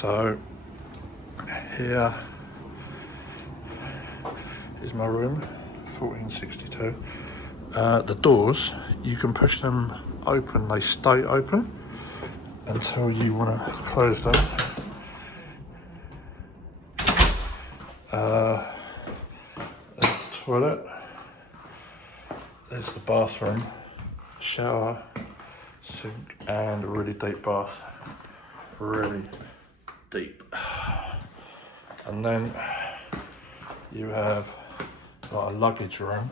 So here is my room, 1462. The doors, you can push them open, they stay open until you want to close them. There's the toilet, there's the bathroom, shower, sink, and a really deep bath. Really deep. And then you have like a luggage room,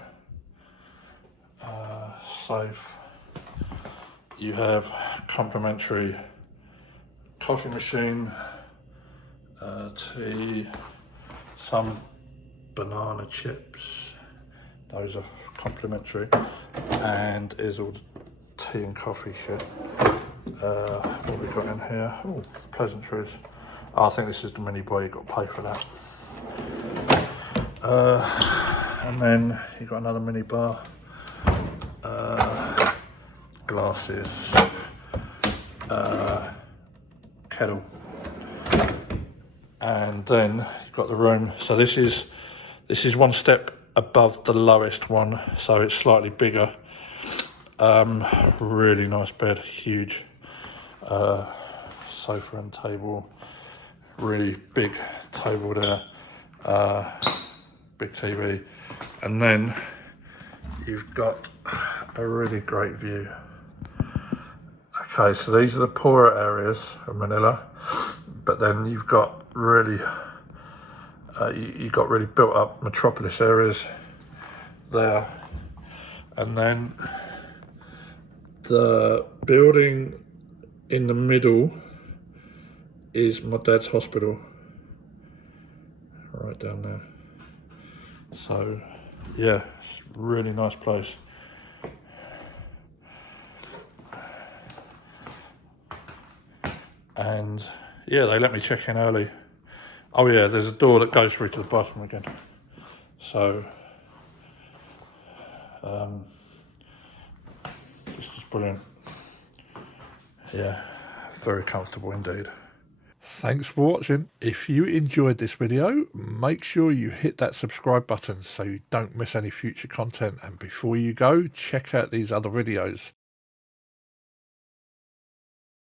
safe. You have complimentary coffee machine, tea, some banana chips, those are complimentary, and is all the tea and coffee shit. What we got in here? Oh, pleasantries. Oh, I think this is the mini bar, you got to pay for that. And then you got another mini bar, glasses, kettle, and then you've got the room. So this is one step above the lowest one, so it's slightly bigger. Really nice bed, huge sofa and table, really big table there, big TV, and then you've got a really great view. Okay, so these are the poorer areas of Manila, but then you've got really you've got really built up metropolis areas there, and then the building in the middle is my dad's hospital, right down there. So yeah, it's a really nice place. And yeah, they let me check in early. Oh yeah, there's a door that goes through to the bathroom again. So this is brilliant. Yeah, very comfortable indeed. Thanks for watching. If you enjoyed this video, make sure you hit that subscribe button so you don't miss any future content. And before you go, check out these other videos.